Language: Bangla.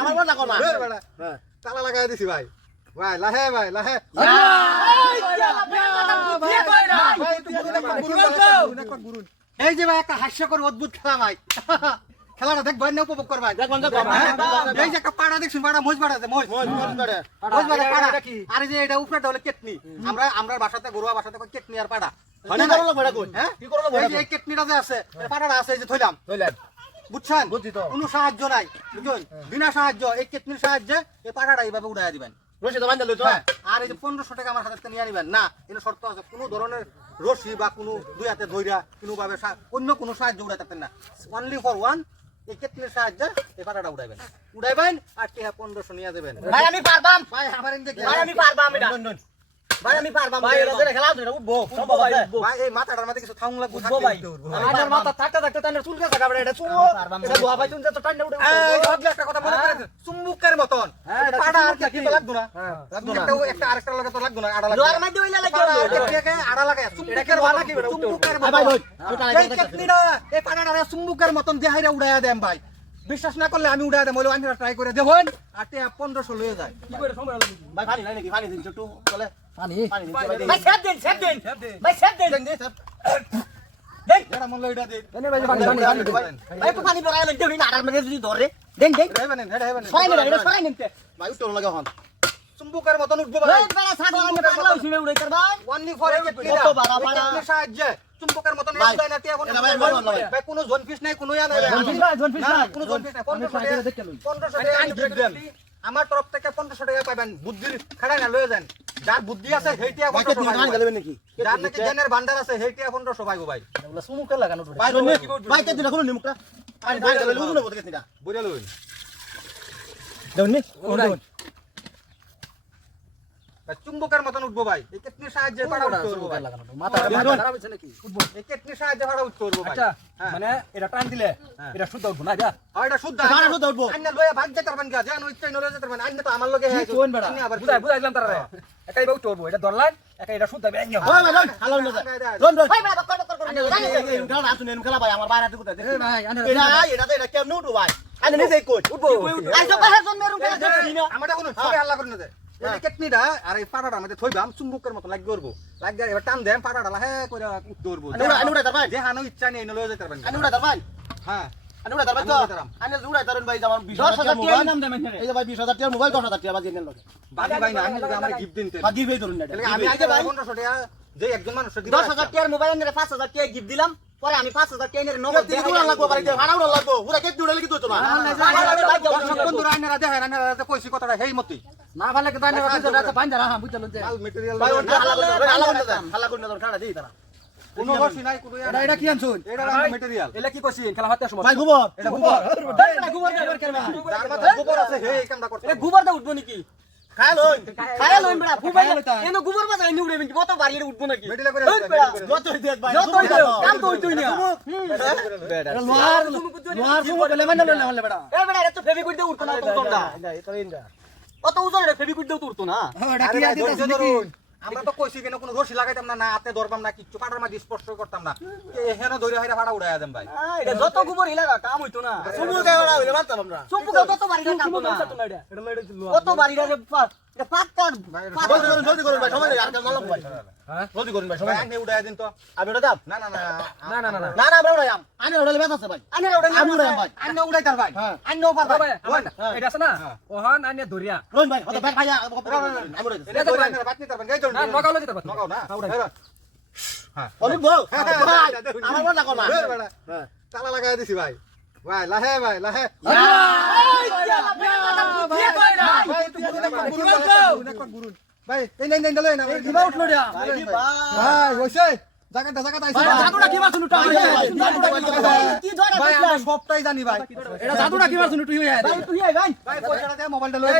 আমার বল না কোন হ্যাঁ তালা লাগাই দিছি ভাই ভাই লাহে ভাই এই যে ভাই একটা হাস্যকর অদ্ভুত খেলা ভাই খেলাটা দেখবেন না উপভোগ করবেন এই যে একটা পাড়া দেখছেন পাড়া মোজ পাড়া আছে মোজ পাড়া আর এই যে এটা উপরেটা হলো কেটনি আমরা বাসাতে গরুয়া বাসাতে কেটনি আর পাড়া কি করলো বড় কই কি করলো বড় এই যে কেটনিটা যে আছে পাড়াটা আছে এই যে থইলাম বুঝছেন কোনো সাহায্য নাই বুঝুন বিনা সাহায্য এই কেটনির সাহায্যে এই পাড়াটা এইভাবে উড়াইয়া দিবেন রশি তো বান্ধা লই তো আর এই যে 1500 টাকা আমার হাতে নিয়ে নিবেন না এর শর্ত আছে কোনো ধরনের রশি বা কোনো দুই হাতে ধইরা কোনো ভাবে অন্য কোনো সাহায্য উড়াইতে না অনলি ফর ওয়ান এই কেটনির সাহায্যে এই পাড়াটা উড়াইবেন আর টাকা 1500 নিয়ে যাবেন ভাই আমি পারবাম ভাই আমার এন্ড ভাই আমি পারবাম এটা ভাই আমি পারবাম ভাই এটা ধরে খেলা তো উঠবো সম্ভব ভাই ভাই এই মাথাটার মধ্যে কিছু থাউং লাগবে উঠবো ভাই আমার মাথা থাকতে তানে চুল কাটা কাটা এটা চুমো এটা দোয়া ভাই তুমি তো টান্ডা উঠে এই ভাবলে একটা কথা মনে করে চুম্বুকের মতন পাড়া আর কি লাগবে না একটা আরেকটা লাগে তো লাগবে না আড়া লাগবে জোয়ার মধ্যে হইলা লাগবে আড়া লাগে চুম্বুকের ভালো কি চুম্বুকের মতন এই কেটনিটা এই পাড়াটা চুম্বুকের মতন দেহাইরা উড়াইয়া দেন ভাই বিশ্বাস না করলে আমি উড়াই দেব বলে আমি ট্রাই করে দেখুন আর তে 1500 লয়ে যায় কি করে সময় লাগবে ভাই পানি নাই নাকি পানি দিন একটু চলে পানি ভাই সেভ দেন ভাই সেভ দেন দেন এটা মন লইডা দে দেন ভাই পানি ভাই একটু পানি পড়াই লইতে হই না আর মধ্যে যদি ধরে দেন হেবেন সরাই নেন এটা সরাই নেন ভাই উঠো লাগে হন চুম্বুকের মতন উঠবো ভাই এই বেলা ছাগল আমি পাগলা হইছিনে উড়াই করবাম ওয়ানলি ফর কত বাড়া বাড়া সাহায্যে চুম্বকের মতন উড়াই না টিয়া ভাই কোনো জোন ফিশ নাই কোনো ইয়া নাই জোন ফিশ না কোনো জোন ফিশ নাই 1500 টাকা আমি দেন আমার তরফ থেকে 1500 টাকা পাবেন বুদ্ধির খাড়া না লয়ে যান যার বুদ্ধি আছে হেইটিয়া 1500 গেলেন নাকি যার নাকি জেনের ভান্ডার আছে হেইটিয়া 1500 পাইবো ভাই এগুলা সুমুকে লাগানো ভাই ভাই কে দিলা কোন নিমুকটা আরে ভাই গেলে লুজু না বলতে গেছিনা বুঝা লইন দেউনি ওড়াই ভাই চুম্বকের মতন উঠবো ভাই এই কেটনির সাহায্যে পাড়া উঠতে পারবো ভাই মাথা খারাপ হইছে নাকি এই কেটনির সাহায্যে পাড়া উঠতে পারবো ভাই আচ্ছা মানে এটা টান দিলে এটা শুদ্ধ উঠবো না যা আর এটা শুদ্ধ পাড়া শুদ্ধ উঠবো আন্না লয়ে ভাগ যেতে পারবেন গা জানো ইচ্ছা নলে যেতে পারবেন আন্না তো আমার লগে হ্যাঁ কোন বেড়া আবার বুঝাইলাম তারা একাই বা উঠবো এটা ধরলাম একাই এটা শুদ্ধ ব্যাং ওই ভাই হালাও না রন রন ভাই ভাই বকর বকর এই খেলা আসুন এম খেলা ভাই আমার বাইরে হাতে কোথায় এই ভাই এটা কেমন উঠবো ভাই আরে নিজে কোচ উঠবো আই সব বাহে জন মেরুম করে আমাটা কোন সবে হাল্লা করে না দে এই কেটনিটা আর এই পাড়াটা মধ্যে থইবাম চুম্বকের মতো লাগি করব লাগি এবার টান দেন পাড়াটা লাহে করে উঠতে পারবো আনুড়া তার ভাই যে হানো ইচ্ছা নেই নলে যেতে পারবেন আনুড়া তার ভাই হ্যাঁ আনুড়া তার ভাই তো আনে জুড়াই তারন ভাই আমার 20000 টাকা নাম দেন এই যে ভাই 20000 টাকা মোবাইল 10000 টাকা বাজি নেন লোকে বাকি ভাই না আমি যদি আমার গিফট দিন বাকি ভাই ধরুন না আমি আগে ভাই 1500 টাকা যে একজন মানুষ দিবা 10000 টাকার মোবাইল এনে 5000 টাকা গিফট দিলাম পরে আমি 5000 টাকা এনে নগদ তিন গুণ লাগবো ভাই ভাড়াও লাগবো পুরা কে জুড়ালে কি তো না বন্ধুরা আইনারা দেখেন আইনারা কইছি কথাটা হেই মতি না ভালো কথা না বুঝতে বাইন্দা রাখা বুঝতে যে মাল মেটেরিয়াল ভাই ওটা হালা করে না খাড়া দেই তারা কোনো বসি নাই কোনো এটা কি আনছুন এটা মেটেরিয়াল এলা কি কইছিস খেলা হাতে সময় ভাই গোবর এটা গোবর গোবর দেবার কেন যার মাথায় গোবর আছে হে এই কামটা করতে এ গোবর দা উঠবো নাকি খায় লই খায়া লইন বড়া ফুবাই এনো গোবর বাজা এনে উড়ে বিনকি কত বাড়ি উঠবো নাকি মেটেরিয়াল করে যত দেখ ভাই যত কাম তো হইতই না লোহার সুমো বলে মানে লইলা হলে বেটা এ বড়া এটা তো ফেভিকুইট দিয়ে উঠতো না তো উঠতো না অত ওজন রে ফেভিকুইট দিয়ে উঠতো না এটা কি আদিতে ধরুন আমরা তো কইছি কেন কোনো রশি লাগাইতাম না না হাতে ধরবাম না কিচ্ছু পাটার মাঝে স্পর্শ করতাম না এখানে ধরে হাইরা ভাড়া উড়াইয়া দেন ভাই এটা যত গোবর হিলাগা কাম হইতো না সুমো গাওড়া হইলে মানতাম আমরা চুপ কত বাড়ি কাম তো না কত বাড়ি রে এটা পাক্কার জলদি করুন ভাই সময় আর কাজ নালাম ভাই হ্যাঁ জলদি করুন ভাই ভাই সময় আপনি উড়াইয়া দেন তো আমি ওটা দাম না না না না না না না না না আমরা ওটা দাম আনি ওটা বেশ আছে ভাই আনে ওটা আমি ওটা ভাই আন্য উড়াইতার ভাই হ্যাঁ। আন্য পারবা ভাই এটা আছে না ওহান আনে ধরিয়া রোন ভাই ওটা ভাই আমি ওটা এটা তো ভাই বাতনি তারবেন গাই ধরুন না নগাও লইতে পারবো নগাও না হ্যাঁ অলিভ বল ভাই আমার বল না কোন হ্যাঁ তালা লাগাই দিছি ভাই ভাই লাহে ভাই ভাই এই নাই নাই লই না কিবা উঠলো দিয়া ভাই হইছে জায়গাটা আইছে জাদুটা কি মাছ লুটা কি ধরে ভাই আমরা সবটাই জানি ভাই এটা জাদুটা কি মাছ লুটি হইয়া তুই আই ভাই ভাই পয়সাটা দে মোবাইলটা লই